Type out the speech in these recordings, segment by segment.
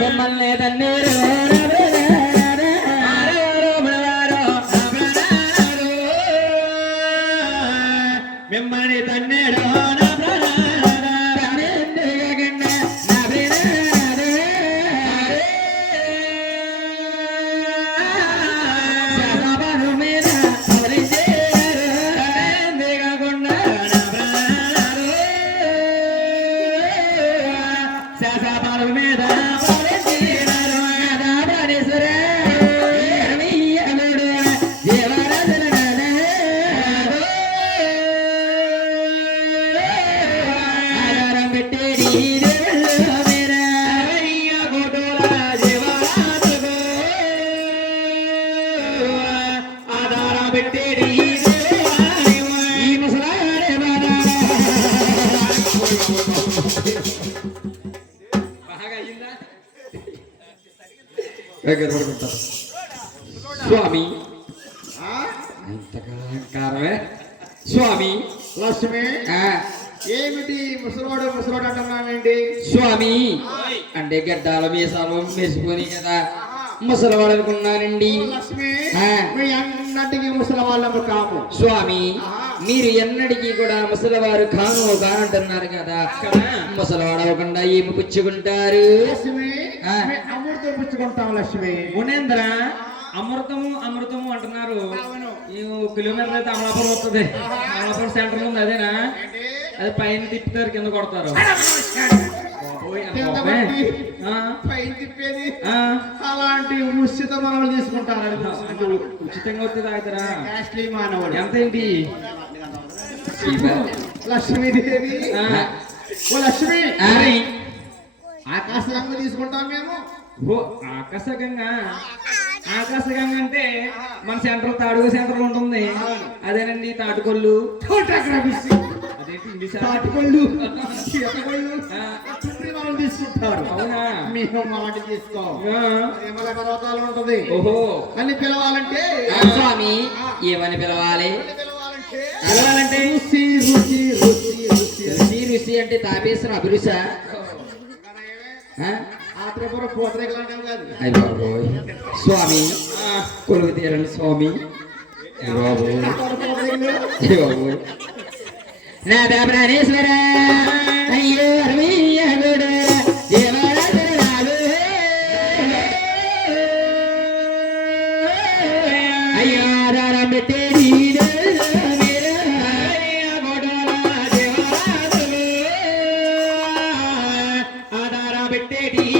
మిమ్మల్ని తన్నీరు మిమ్మల్ని తన్నేడు స్వామి ఇంతకారమే స్వామి లక్ష్మి ఏమిటి ముసలోడు ముసలోడు అంటున్నానండి స్వామి అంటే గడ్డాల మీసాలు మెసిపోయి కదా ముసలివాడు అనుకున్నానండి లక్ష్మి మీ అన్నటికి ముసలి వాళ్ళము కాము స్వామి మీరు ఎన్నటికీ కూడా ముసలివారు కానంటున్నారు కదా ముసలివాడు అవ్వకుండా ఏమి పుచ్చుకుంటారు లక్ష్మి అమృతం పుచ్చుకుంటాం లక్ష్మి మునేంద్ర అమృతము అంటున్నారు కిలోమీటర్ అయితే అమలాపురం వస్తుంది అమలాపురం సెంటర్ ఉంది అదేనా అది పైన తిప్పుతారు కింద కొడతారు అలాంటి ఉచిత మనవులు తీసుకుంటారు ఉచితంగా వస్తే తాగుతారా మానవుడు ఎంత ఏంటి లక్ష్మీదేవి ఓ లక్ష్మి ఆకాశంగా తీసుకుంటాం మేము ఆకాశగంగా అంటే మన సెంటర్ తాడుగో సెంటర్ ఉంటుంది అదేనండి తాటుకొల్లు తాటుకొల్లు తీసుకుంటారు అవునా మేము మాట తీసుకో పర్వతాలు ఉంటది ఓహో అన్ని పిలవాలంటే స్వామి ఏమని పిలవాలి రుచి రుచి రుచి రుచి రుచి అంటే తాపేశ్వరం అభిరుచ స్వామి కొలువు తీరండి స్వామి నాదా ప్రాణేశ్వర అయ్యో అరవయ్యడు అయ్యో ఆధారం పెట్టేది ఆధారం పెట్టేది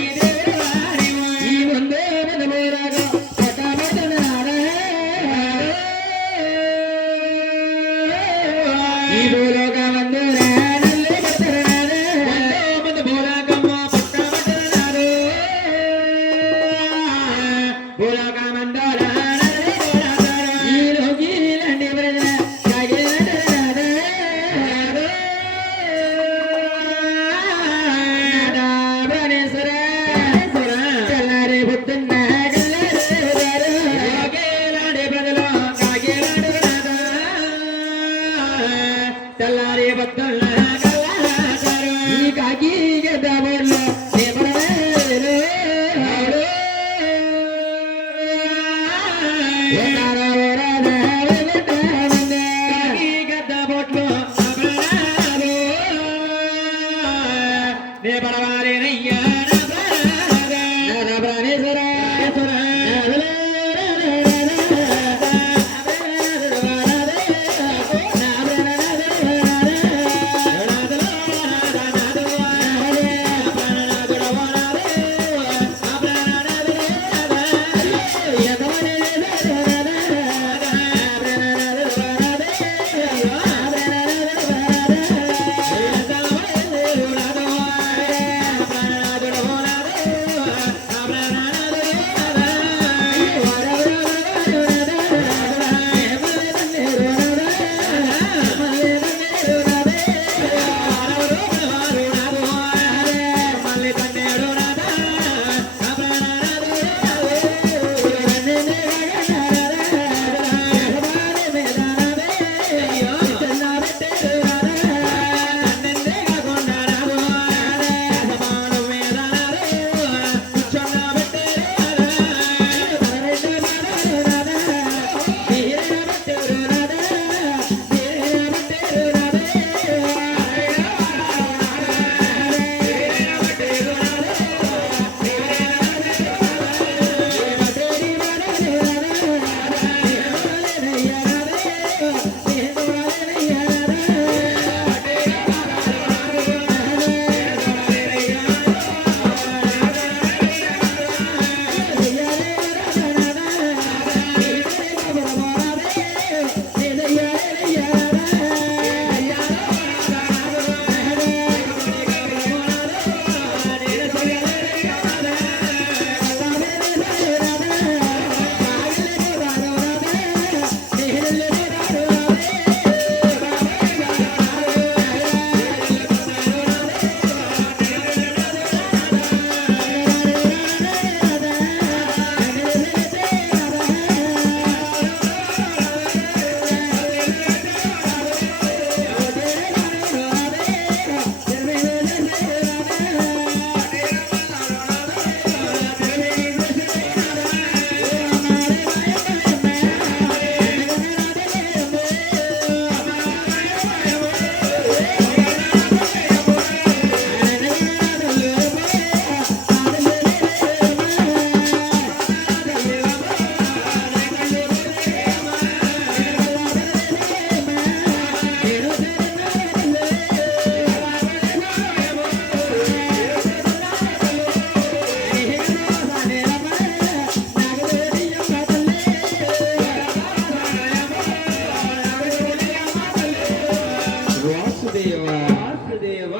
వాసుదేవ వాసుదేవ.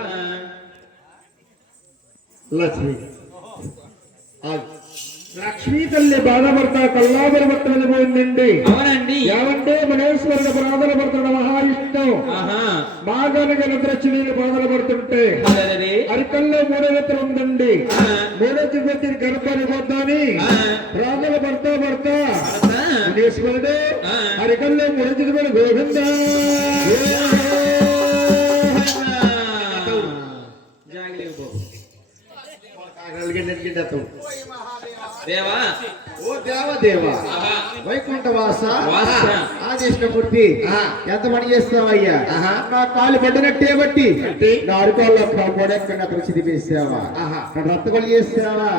లక్ష్మి లక్ష్మీ తల్లి బాధపడత కల్లాబరి భర్త వెళ్ళిపోయిందండి. అవునండి. ఏమంటే మహేశ్వరుడు బాధలు పడుతున్న మహావిష్ణు ఆహా. మాగానికి నిద్రచ్చి బాధలు పడుతుంటే అదే. అరికల్లో మూడో ఎత్తులు ఉందండి. ఆ. మూడో చివరి గర్భాన్ని పోద్దాని ఆ. ప్రాణాలు పడతా భర్త. మహేశ్వరుడు ఆ. అరికల్లో మూడో చివరి గోవింద జాగ్రత్త బాబు. కాగలిగినట్టు దేవా. ఓ దేవదేవ ఆహా. వైకుంఠ వాస వాస. ఆదిష్ట పూర్తి ఎంత పని చేస్తావయ్యా నా కాలు పడినట్టే బట్టి నా అరుకోల్లో పొడెక్కడ రుచి తీసావా నా రత్తగొలు చేస్తావా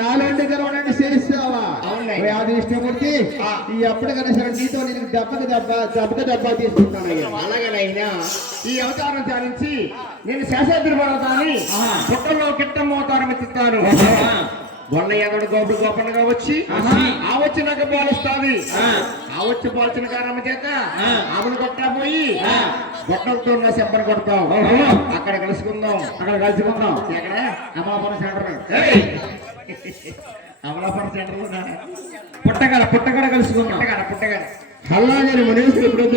నాలోంటి గర్వనాన్ని చేస్తావా ఆదిష్ట పూర్తి ఈ అప్పటికైనా సరే నీతో నేను దెబ్బకి దెబ్బ తీసుకుంటానయ్యా. అలాగనైనా ఈ అవతారం ధ్యానించి నేను శేషాద్రి పర్వతాన్ని పుట్టలో కిట్టం అవతారం ఎత్తుతాను. మొన్న ఎదడు గోపుడు గోపన్నగా వచ్చి ఆ వచ్చి నాకు పాలుస్తాది. ఆ వచ్చి పాల్చిన కారణం చేత ఆమెను కొట్టపోయి గొట్టలతో నా చెప్పని కొడతాం. అక్కడ కలుసుకుందాం. ఎక్కడ అమలాపురం సెంటర్. అమలాపురం సెంటర్ పుట్టగడ కలుసుకున్నాం. అలాగే మనుషులు ఇప్పుడు